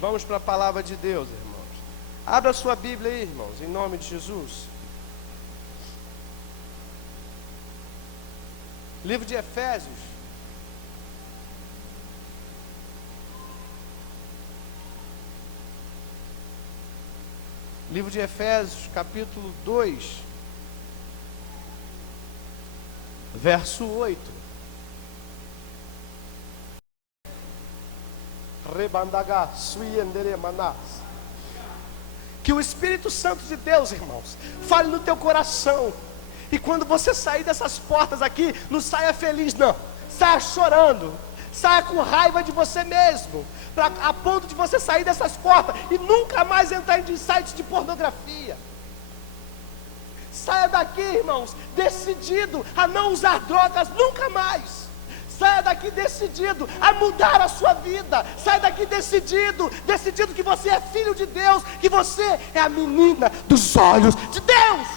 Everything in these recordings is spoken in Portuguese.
Vamos para a palavra de Deus, irmãos. Abra sua Bíblia aí, irmãos, em nome de Jesus. Livro de Efésios. Livro de Efésios, capítulo 2, verso 8. Que o Espírito Santo de Deus, irmãos, fale no teu coração. E quando você sair dessas portas aqui, não saia feliz não, saia chorando, saia com raiva de você mesmo, a ponto de você sair dessas portas e nunca mais entrar em sites de pornografia. Saia daqui, irmãos, decidido a não usar drogas nunca mais. Saia daqui decidido a mudar a sua vida. Saia daqui decidido que você é filho de Deus, que você é a menina dos olhos de Deus.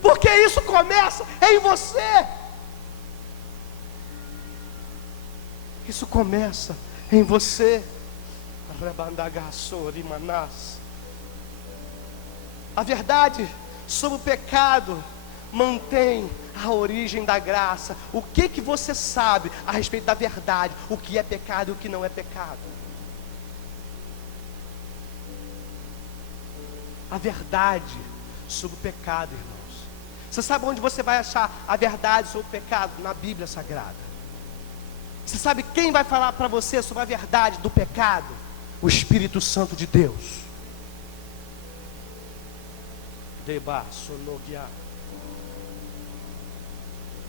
Porque isso começa em você. Isso começa em você. A verdade sobre o pecado mantém a origem da graça. O que você sabe a respeito da verdade? O que é pecado e o que não é pecado? A verdade sobre o pecado, irmãos. Você sabe onde você vai achar a verdade sobre o pecado? Na Bíblia Sagrada. Você sabe quem vai falar para você sobre a verdade do pecado? O Espírito Santo de Deus.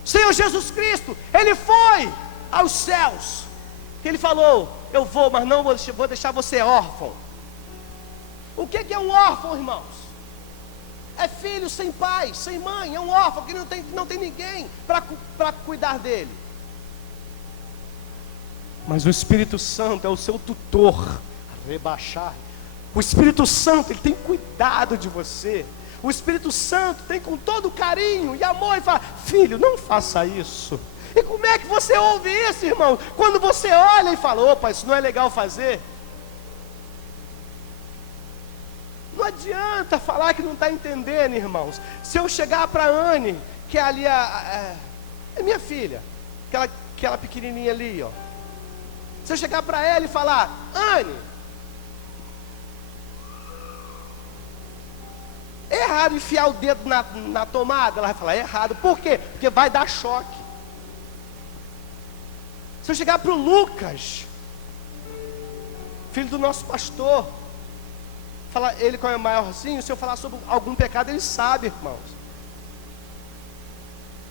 Senhor Jesus Cristo, Ele foi aos céus. Ele falou: eu vou, mas não vou deixar você órfão. O que é um órfão, irmãos? É filho sem pai, sem mãe. É um órfão que não tem ninguém para cuidar dele. Mas o Espírito Santo é o seu tutor. Rebaixar. O Espírito Santo, ele tem cuidado de você. O Espírito Santo tem com todo carinho e amor e fala: filho, não faça isso. E como é que você ouve isso, irmão? Quando você olha e fala: opa, isso não é legal fazer. Não adianta falar que não está entendendo, irmãos. Se eu chegar para a Anne, que é ali é minha filha, aquela pequenininha ali, ó. Se eu chegar para ela e falar: Anne, é errado enfiar o dedo na tomada, ela vai falar: é errado. Por quê? Porque vai dar choque. Se eu chegar para o Lucas, filho do nosso pastor, falar, ele como é maiorzinho, se eu falar sobre algum pecado, ele sabe, irmãos.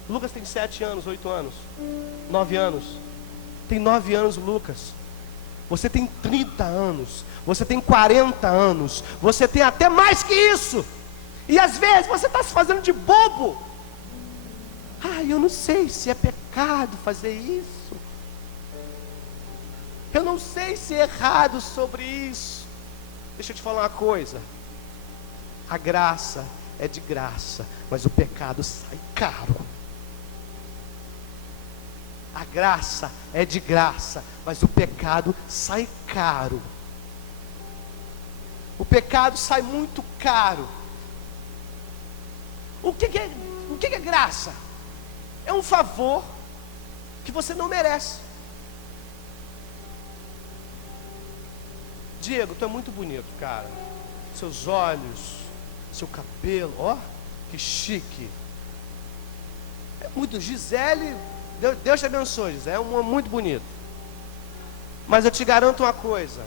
O Lucas tem 7 anos, 8 anos, 9 anos. Tem 9 anos, Lucas. Você tem 30 anos. Você tem 40 anos. Você tem até mais que isso. E às vezes você está se fazendo de bobo. Eu não sei se é pecado fazer isso. Eu não sei se é errado sobre isso. Deixa eu te falar uma coisa. A graça é de graça, mas o pecado sai caro. A graça é de graça, mas o pecado sai caro. O pecado sai muito caro. O que é graça? É um favor que você não merece. Diego, tu é muito bonito, cara. Seus olhos, seu cabelo, ó, que chique. É muito. Gisele, Deus te abençoe, Gisele, é um muito bonito. Mas eu te garanto uma coisa: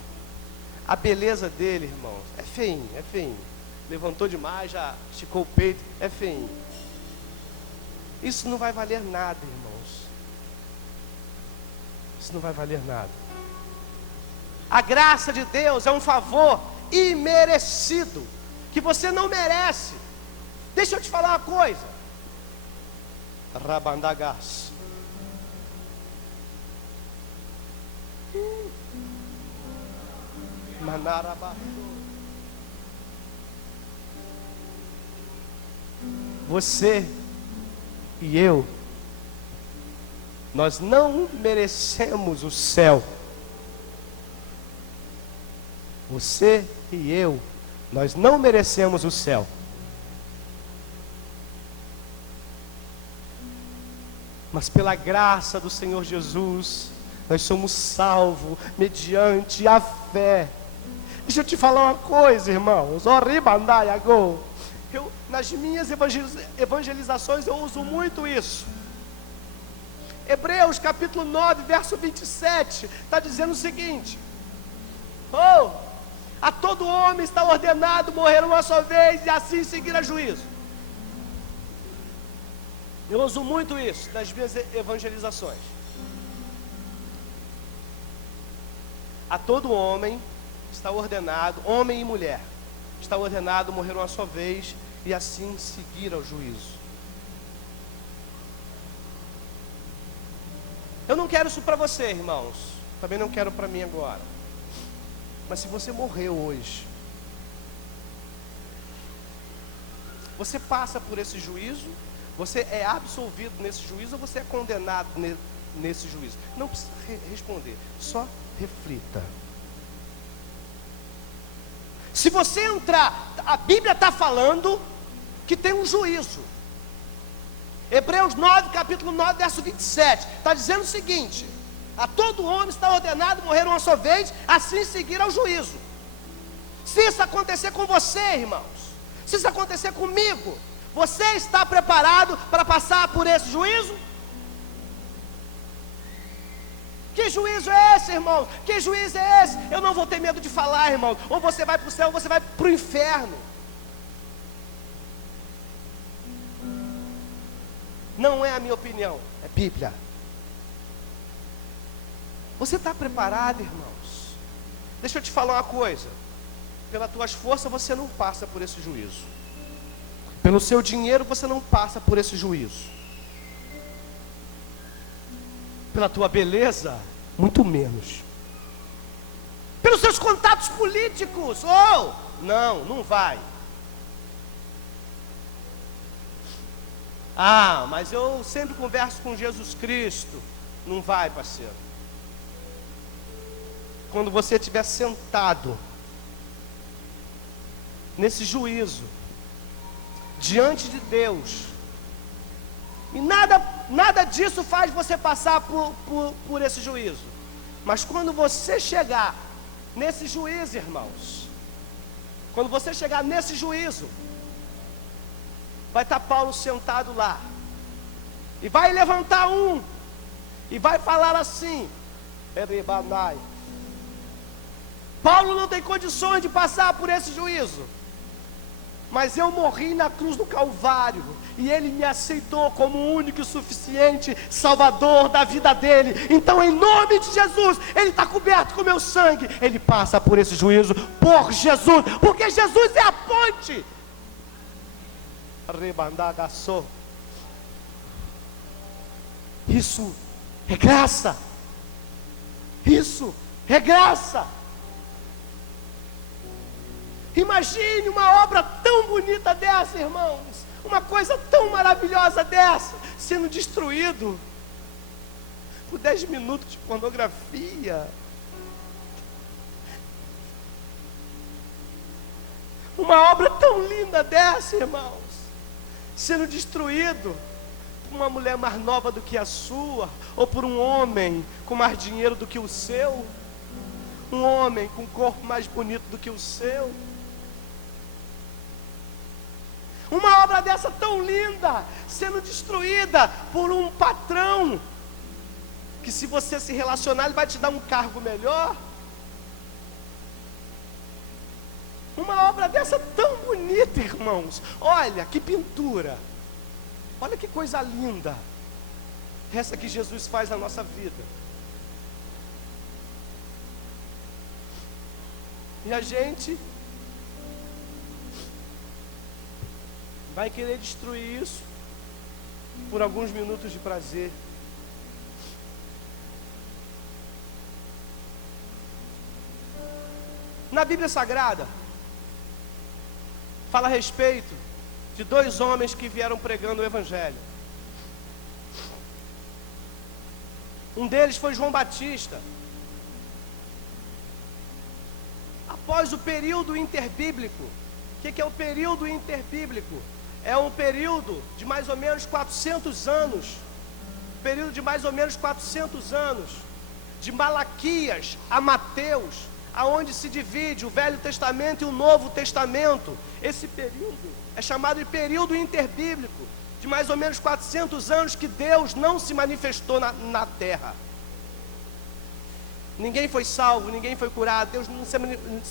a beleza dele, irmãos, é feinho, é feinho. Levantou demais, já esticou o peito, é feinho. Isso não vai valer nada, irmãos. Isso não vai valer nada. A graça de Deus é um favor imerecido, que você não merece. Deixa eu te falar uma coisa. Rabandagas. Manarabá. Você e eu Nós não merecemos o céu. Você e eu, nós não merecemos o céu. Mas pela graça do Senhor Jesus, nós somos salvos mediante a fé. Deixa eu te falar uma coisa, irmãos. Nas minhas evangelizações eu uso muito isso. Hebreus capítulo 9, verso 27, está dizendo o seguinte: a todo homem está ordenado morrer uma só vez e assim seguir a juízo. Eu uso muito isso nas minhas evangelizações. A todo homem está ordenado, homem e mulher, está ordenado morrer uma só vez e assim seguir ao juízo. Eu não quero isso para você, irmãos. Também não quero para mim agora. Mas se você morreu hoje, você passa por esse juízo? Você é absolvido nesse juízo ou você é condenado nesse juízo? Não precisa responder, só reflita. Se você entrar, a Bíblia está falando que tem um juízo. Hebreus 9, capítulo 9, verso 27, está dizendo o seguinte: a todo homem está ordenado morrer uma só vez, assim seguir ao juízo. Se isso acontecer com você, irmãos, se isso acontecer comigo, você está preparado para passar por esse juízo? Que juízo é esse, irmão? Que juízo é esse? Eu não vou ter medo de falar, irmão. Ou você vai para o céu ou você vai para o inferno. Não é a minha opinião, é Bíblia. Você está preparado, irmãos? Deixa eu te falar uma coisa. Pelas tuas forças você não passa por esse juízo. Pelo seu dinheiro você não passa por esse juízo. Pela tua beleza, muito menos. Pelos seus contatos políticos, não vai. Mas eu sempre converso com Jesus Cristo. Não vai, parceiro. Quando você estiver sentado nesse juízo, diante de Deus, e nada disso faz você passar por esse juízo. Mas quando você chegar nesse juízo, irmãos, quando você chegar nesse juízo, vai estar Paulo sentado lá, e vai levantar e vai falar assim: Paulo não tem condições de passar por esse juízo, mas eu morri na cruz do Calvário, e Ele me aceitou como o único e suficiente Salvador da vida dele. Então, em nome de Jesus, Ele está coberto com meu sangue. Ele passa por esse juízo por Jesus, porque Jesus é a ponte. Isso é graça. Isso é graça. Imagine uma obra tão bonita dessa, irmãos, uma coisa tão maravilhosa dessa, sendo destruído por 10 minutos de pornografia. Uma obra tão linda dessa, irmãos, sendo destruído por uma mulher mais nova do que a sua, ou por um homem com mais dinheiro do que o seu, um homem com um corpo mais bonito do que o seu. Uma obra dessa tão linda, sendo destruída por um patrão, que se você se relacionar, ele vai te dar um cargo melhor. Uma obra dessa tão bonita, irmãos. Olha que pintura. Olha que coisa linda. Essa que Jesus faz na nossa vida. E a gente vai querer destruir isso por alguns minutos de prazer. Na Bíblia Sagrada, fala a respeito de 2 homens que vieram pregando o Evangelho. Um deles foi João Batista. Após o período interbíblico. O que é o período interbíblico? É um período de mais ou menos 400 anos. Período de mais ou menos 400 anos. De Malaquias a Mateus, aonde se divide o Velho Testamento e o Novo Testamento. Esse período é chamado de período interbíblico, de mais ou menos 400 anos que Deus não se manifestou na terra. Ninguém foi salvo, ninguém foi curado, Deus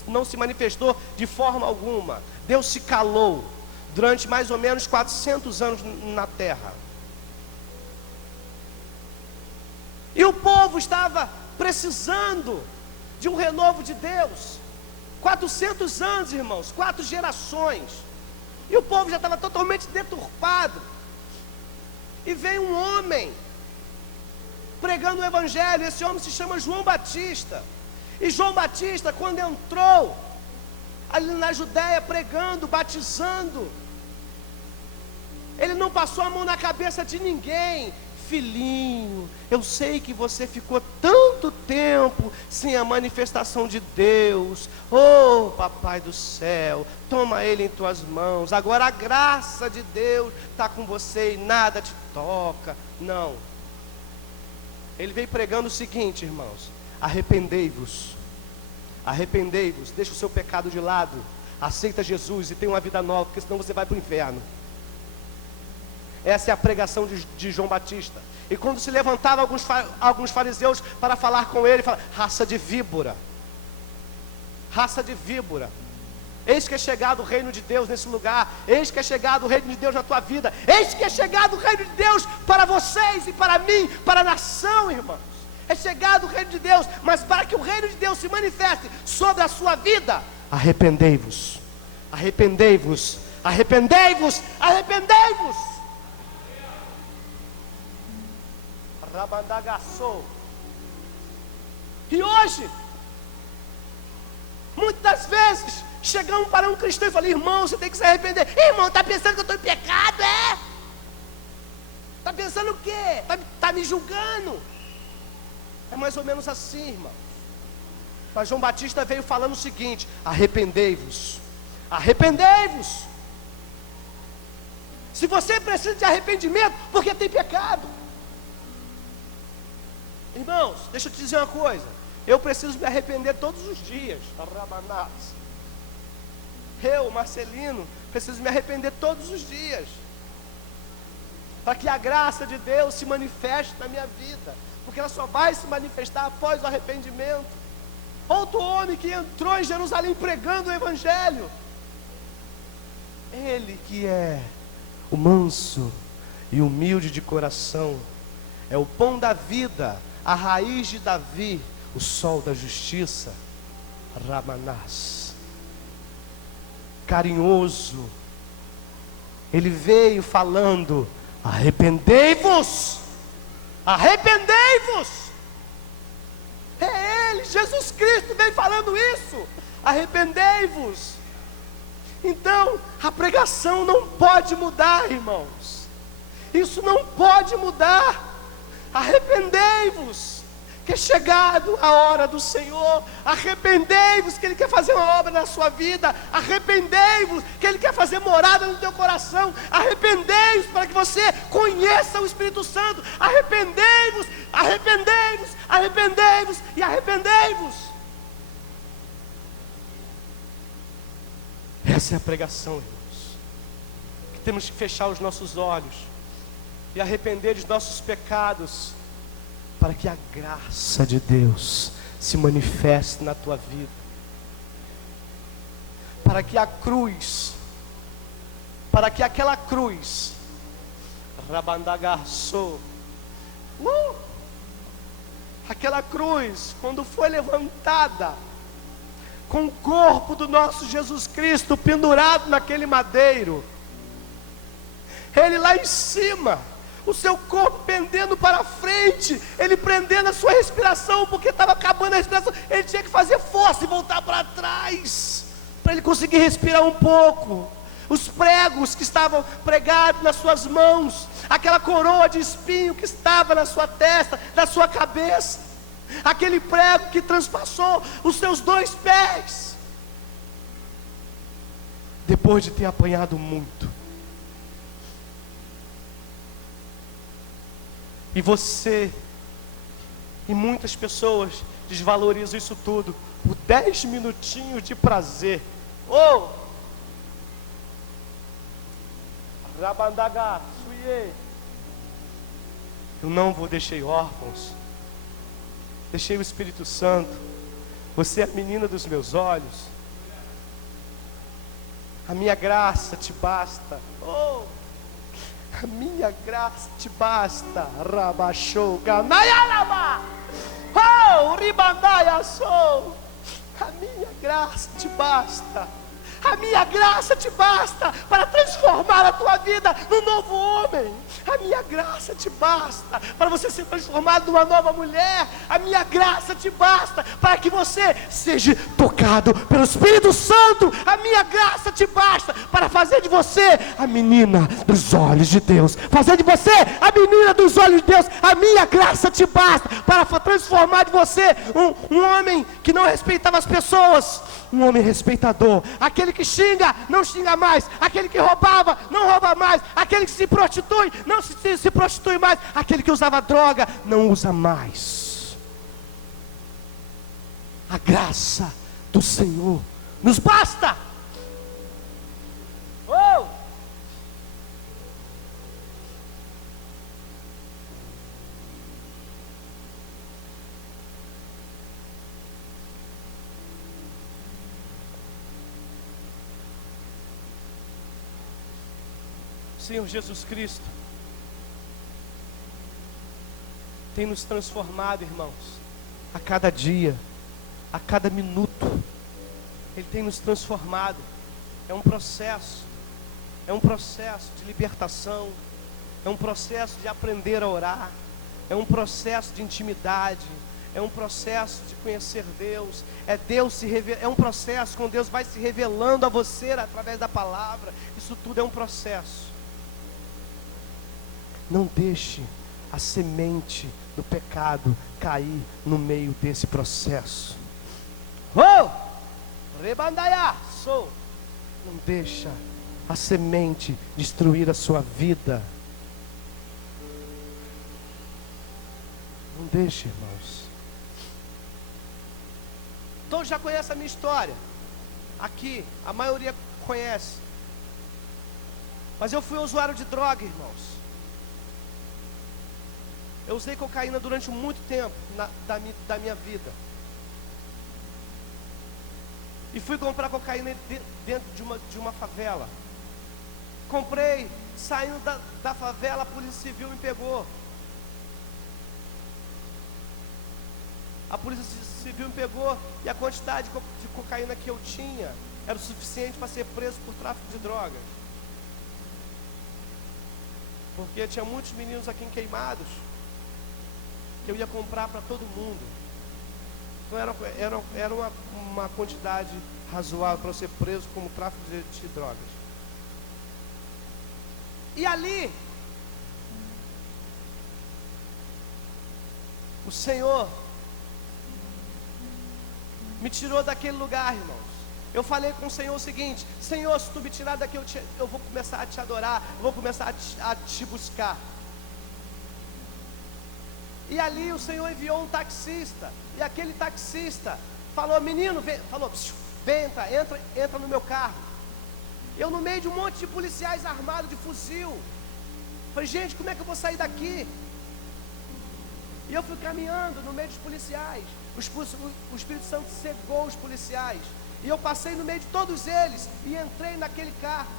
não se manifestou de forma alguma. Deus se calou durante mais ou menos 400 anos na terra. E o povo estava precisando de um renovo de Deus. 400 anos, irmãos, 4 gerações. E o povo já estava totalmente deturpado. E veio um homem pregando o evangelho. Esse homem se chama João Batista. E João Batista, quando entrou ali na Judéia pregando, batizando, ele não passou a mão na cabeça de ninguém. Filhinho, eu sei que você ficou tanto tempo sem a manifestação de Deus. Oh, papai do céu, toma ele em tuas mãos. Agora a graça de Deus está com você e nada te toca. Não. Ele veio pregando o seguinte, irmãos: arrependei-vos. Arrependei-vos, deixa o seu pecado de lado, aceita Jesus e tenha uma vida nova, porque senão você vai para o inferno. Essa é a pregação de João Batista. E quando se levantavam alguns fariseus para falar com ele, falavam: raça de víbora, raça de víbora, eis que é chegado o reino de Deus nesse lugar, eis que é chegado o reino de Deus na tua vida, eis que é chegado o reino de Deus para vocês e para mim, para a nação, irmãos. É chegado o reino de Deus, mas para que o reino de Deus se manifeste sobre a sua vida, arrependei-vos, arrependei-vos, arrependei-vos, arrependei-vos. Rabandagaçou. E hoje, muitas vezes, chegamos para um cristão e falamos: irmão, você tem que se arrepender. Irmão, está pensando que eu estou em pecado, é? Está pensando o quê? Está me julgando? É mais ou menos assim, irmão. Mas João Batista veio falando o seguinte: arrependei-vos, arrependei-vos. Se você precisa de arrependimento, porque tem pecado. Irmãos, deixa eu te dizer uma coisa: eu preciso me arrepender todos os dias. Eu, Marcelino, preciso me arrepender todos os dias, para que a graça de Deus se manifeste na minha vida, porque ela só vai se manifestar após o arrependimento. Outro homem que entrou em Jerusalém pregando o evangelho, ele que é o manso e humilde de coração, é o pão da vida, a raiz de Davi, o sol da justiça, Ramanás, carinhoso. Ele veio falando: arrependei-vos, arrependei-vos. É Ele, Jesus Cristo, veio falando isso: arrependei-vos. Então, a pregação não pode mudar, irmãos. Isso não pode mudar. Arrependei-vos, que é chegado a hora do Senhor. Arrependei-vos, que Ele quer fazer uma obra na sua vida. Arrependei-vos, que Ele quer fazer morada no teu coração. Arrependei-vos, para que você conheça o Espírito Santo. Arrependei-vos, arrependei-vos, arrependei-vos e arrependei-vos. Essa é a pregação, irmãos, que temos que fechar os nossos olhos e arrepender dos nossos pecados, para que a graça de Deus se manifeste na tua vida, para que a cruz, para que aquela cruz, Rabandagaçou, aquela cruz, quando foi levantada, com o corpo do nosso Jesus Cristo pendurado naquele madeiro, Ele lá em cima, o seu corpo pendendo para frente, ele prendendo a sua respiração, porque estava acabando a respiração, ele tinha que fazer força e voltar para trás, para ele conseguir respirar um pouco. Os pregos que estavam pregados nas suas mãos, aquela coroa de espinho que estava na sua testa, na sua cabeça, aquele prego que transpassou os seus 2 pés, depois de ter apanhado muito. E você, e muitas pessoas desvalorizam isso tudo por 10 minutinhos de prazer. Oh! Rabandaga, suie. Eu não vou deixar órfãos. Deixei o Espírito Santo. Você é a menina dos meus olhos. A minha graça te basta. Oh! A minha graça te basta. Rabachou, ganaialaba. Oh, ribandaya sou. A minha graça te basta. A minha graça te basta para transformar a tua vida num novo homem. A minha graça te basta para você ser transformado numa nova mulher. A minha graça te basta para que você seja tocado pelo Espírito Santo. A minha graça te basta para fazer de você a menina dos olhos de Deus. Fazer de você a menina dos olhos de Deus. A minha graça te basta para transformar de você um homem que não respeitava as pessoas, um homem respeitador. Aquele que xinga, não xinga mais. Aquele que roubava, não rouba mais. Aquele que se prostitui, não se prostitui mais. Aquele que usava droga, não usa mais. A graça do Senhor nos basta. Oh! Senhor Jesus Cristo tem nos transformado, irmãos, a cada dia, a cada minuto. Ele tem nos transformado. É um processo de libertação, é um processo de aprender a orar, é um processo de intimidade, é um processo de conhecer Deus, é um processo quando Deus vai se revelando a você através da palavra. Isso tudo é um processo. Não deixe a semente do pecado cair no meio desse processo. Oh! Rebandaiá, sou. Não deixa a semente destruir a sua vida. Não deixe, irmãos. Todos já conhecem a minha história. Aqui, a maioria conhece. Mas eu fui usuário de droga, irmãos. Eu usei cocaína durante muito tempo da minha vida. E fui comprar cocaína dentro de uma favela. Comprei, saindo da favela, a polícia civil me pegou. A polícia civil me pegou e a quantidade de cocaína que eu tinha era o suficiente para ser preso por tráfico de drogas. Porque tinha muitos meninos aqui em Queimados que eu ia comprar para todo mundo. Então era uma quantidade razoável para eu ser preso como tráfico de drogas. E ali, o Senhor me tirou daquele lugar, irmãos. Eu falei com o Senhor o seguinte: Senhor, se tu me tirar daqui, eu vou começar a te adorar, eu vou começar a te buscar. E ali o Senhor enviou um taxista. E aquele taxista falou: menino, vem, vem, entra no meu carro. Eu no meio de um monte de policiais armados de fuzil. Falei: gente, como é que eu vou sair daqui? E eu fui caminhando no meio dos policiais. O Espírito Santo cegou os policiais. E eu passei no meio de todos eles e entrei naquele carro.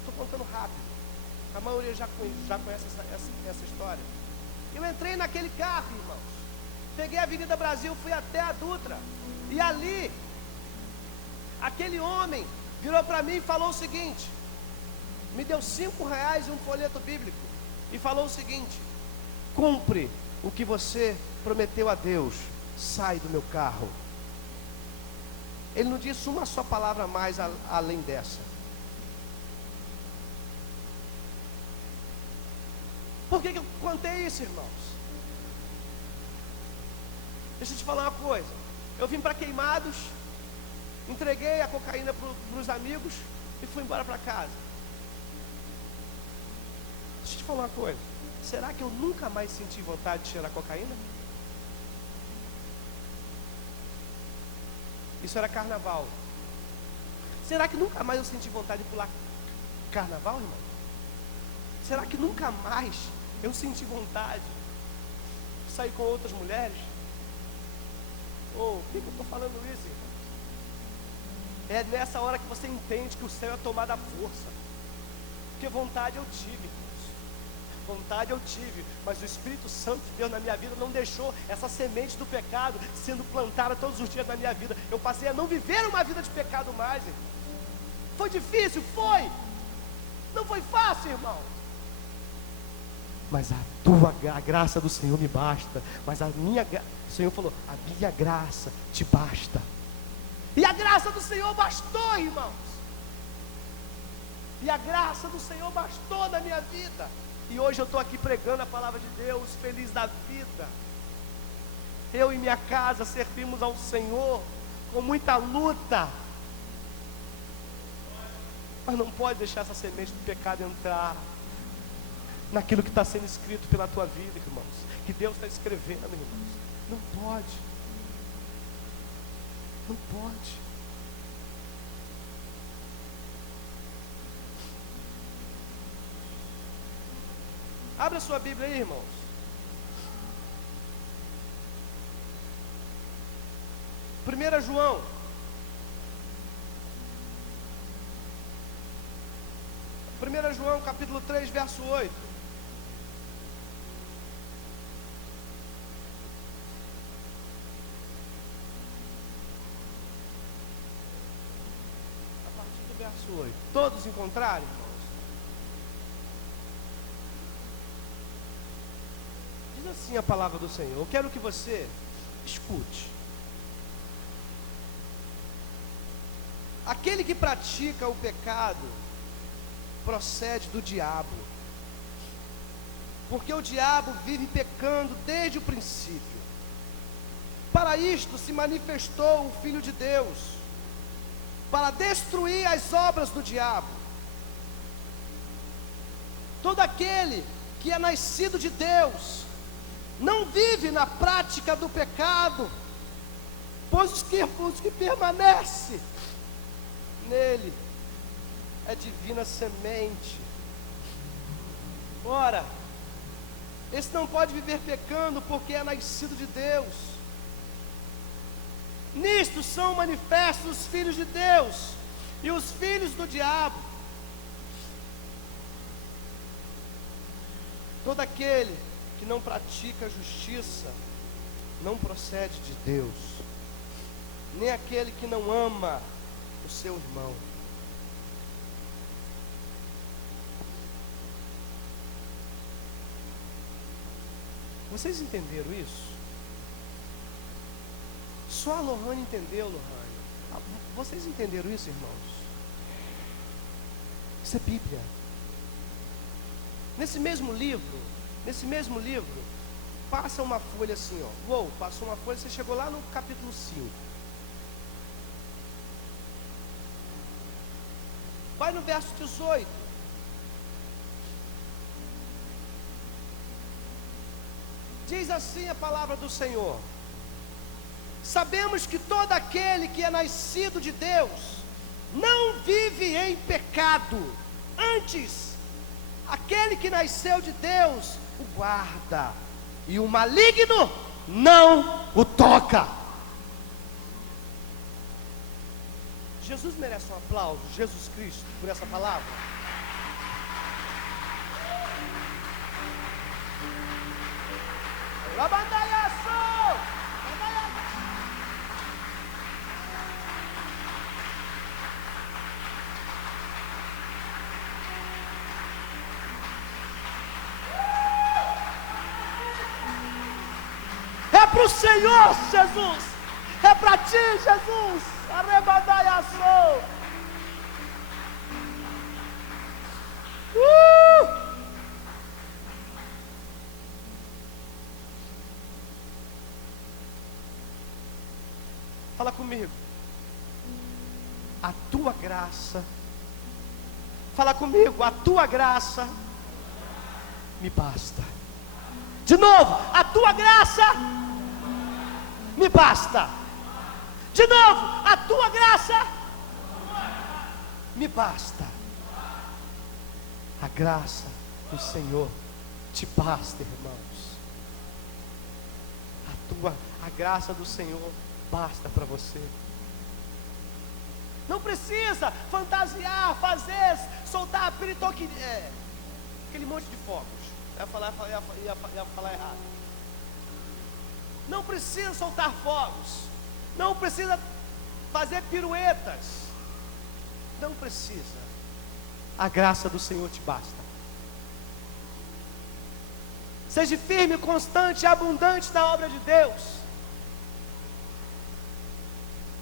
Estou contando rápido. A maioria já conhece essa história. Eu entrei naquele carro, irmãos. Peguei a Avenida Brasil, fui até a Dutra. E ali, aquele homem virou para mim e falou o seguinte: me deu R$5 e um folheto bíblico. E falou o seguinte: cumpre o que você prometeu a Deus, sai do meu carro. Ele não disse uma só palavra a mais além dessa. Por que eu contei isso, irmãos? Deixa eu te falar uma coisa. Eu vim para Queimados, entreguei a cocaína para os amigos e fui embora para casa. Deixa eu te falar uma coisa. Será que eu nunca mais senti vontade de cheirar cocaína? Isso era carnaval. Será que nunca mais eu senti vontade de pular carnaval, irmão? Será que nunca mais eu senti vontade de sair com outras mulheres? Por que eu estou falando isso, irmão? É nessa hora que você entende que o céu é tomado à força. Porque vontade eu tive, irmãos. Vontade eu tive, mas o Espírito Santo de Deus na minha vida não deixou essa semente do pecado sendo plantada todos os dias na minha vida. Eu passei a não viver uma vida de pecado mais, irmão. Foi difícil? Foi. Não foi fácil, irmão. Mas a graça do Senhor me basta. Mas o Senhor falou, a minha graça te basta. E a graça do Senhor bastou, irmãos. E a graça do Senhor bastou na minha vida. E hoje eu estou aqui pregando a palavra de Deus, feliz da vida. Eu e minha casa servimos ao Senhor com muita luta. Mas não pode deixar essa semente do pecado entrar naquilo que está sendo escrito pela tua vida, irmãos. Que Deus está escrevendo, irmãos. Não pode. Não pode. Abra a sua Bíblia aí, irmãos. Primeira João. Primeira João, capítulo 3, verso 8. A partir do verso 8. Todos encontraram, irmãos? Diz assim a palavra do Senhor. Eu quero que você escute. Aquele que pratica o pecado procede do diabo, porque o diabo vive pecando desde o princípio. Para isto se manifestou o Filho de Deus, para destruir as obras do diabo. Todo aquele que é nascido de Deus não vive na prática do pecado, pois os que permanecem nele é divina semente. Ora, esse não pode viver pecando porque é nascido de Deus. Nisto são manifestos os filhos de Deus e os filhos do diabo. Todo aquele que não pratica a justiça não procede de Deus, nem aquele que não ama o seu irmão. Vocês entenderam isso? Só a Lohane entendeu, Lohane. Vocês entenderam isso, irmãos? Isso é Bíblia. Nesse mesmo livro, passa uma folha assim, ó. Passou uma folha, você chegou lá no capítulo 5. Vai no verso 18. Diz assim a palavra do Senhor: sabemos que todo aquele que é nascido de Deus não vive em pecado. Antes, aquele que nasceu de Deus o guarda, e o maligno não o toca. Jesus merece um aplauso, Jesus Cristo, por essa palavra. É para o Senhor, Jesus. É para ti, Jesus. Arrebadaiaçou. Fala comigo. A tua graça. Fala comigo. A tua graça me basta. De novo. A tua graça me basta. De novo. A tua graça me basta. A graça do Senhor te basta, irmãos. A graça do Senhor basta para você. Não precisa fantasiar, fazer, soltar aquele monte de fogos. Ia falar errado. Não precisa soltar fogos. Não precisa fazer piruetas. Não precisa. A graça do Senhor te basta. Seja firme, constante e abundante na obra de Deus.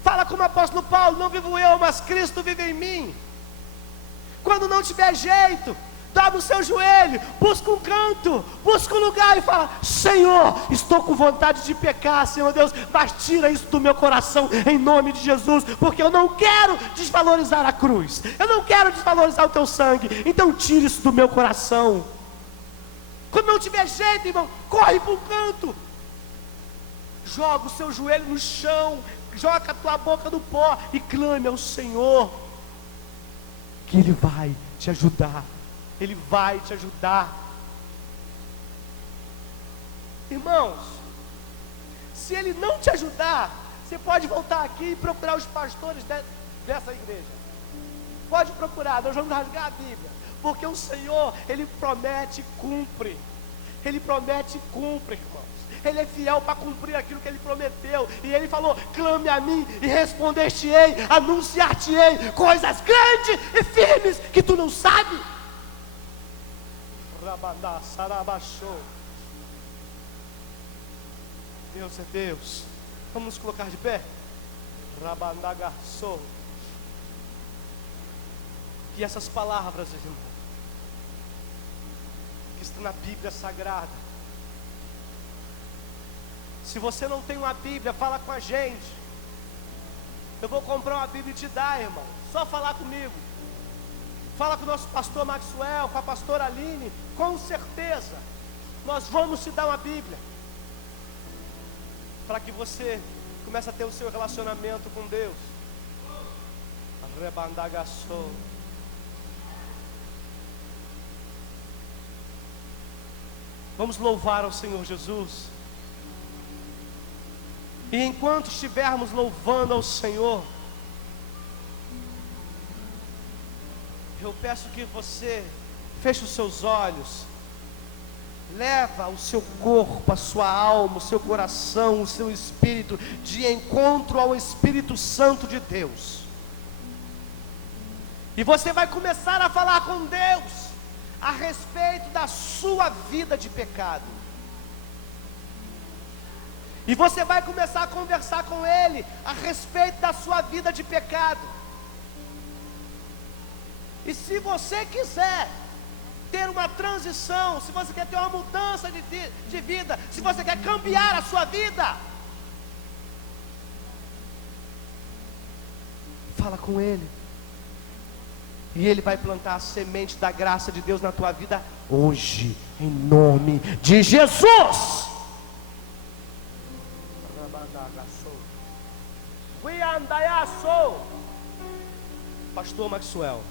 Fala como o apóstolo Paulo: não vivo eu, mas Cristo vive em mim. Quando não tiver jeito, dobra o seu joelho, busca um canto, busca um lugar e fala: Senhor, estou com vontade de pecar, Senhor Deus, mas tira isso do meu coração, em nome de Jesus, porque eu não quero desvalorizar a cruz, eu não quero desvalorizar o teu sangue, então tira isso do meu coração. Quando não tiver jeito, irmão, corre para um canto, joga o seu joelho no chão, joga a tua boca no pó e clame ao Senhor, que Ele vai te ajudar. Ele vai te ajudar. Irmãos, se Ele não te ajudar, você pode voltar aqui e procurar os pastores dessa igreja. Pode procurar, nós vamos rasgar a Bíblia, porque o Senhor, Ele promete e cumpre. Ele promete e cumpre, irmãos. Ele é fiel para cumprir aquilo que Ele prometeu. E Ele falou: clame a mim e responder-te-ei, anunciar-te-ei coisas grandes e firmes que tu não sabes. Deus é Deus. Vamos nos colocar de pé. E essas palavras, irmão, que estão na Bíblia Sagrada. Se você não tem uma Bíblia, fala com a gente. Eu vou comprar uma Bíblia e te dar, irmão. Só falar comigo. Fala com o nosso pastor Maxwell, com a pastora Aline. Com certeza nós vamos te dar uma Bíblia, para que você comece a ter o seu relacionamento com Deus. Arrebandagaçou. Vamos louvar ao Senhor Jesus. E enquanto estivermos louvando ao Senhor, eu peço que você feche os seus olhos, leva o seu corpo, a sua alma, o seu coração, o seu espírito de encontro ao Espírito Santo de Deus. E você vai começar a falar com Deus a respeito da sua vida de pecado. E você vai começar a conversar com Ele a respeito da sua vida de pecado. E se você quiser ter uma transição, se você quer ter uma mudança de vida, se você quer cambiar a sua vida, fala com Ele. E Ele vai plantar a semente da graça de Deus na tua vida hoje, em nome de Jesus. Pastor Maxwell.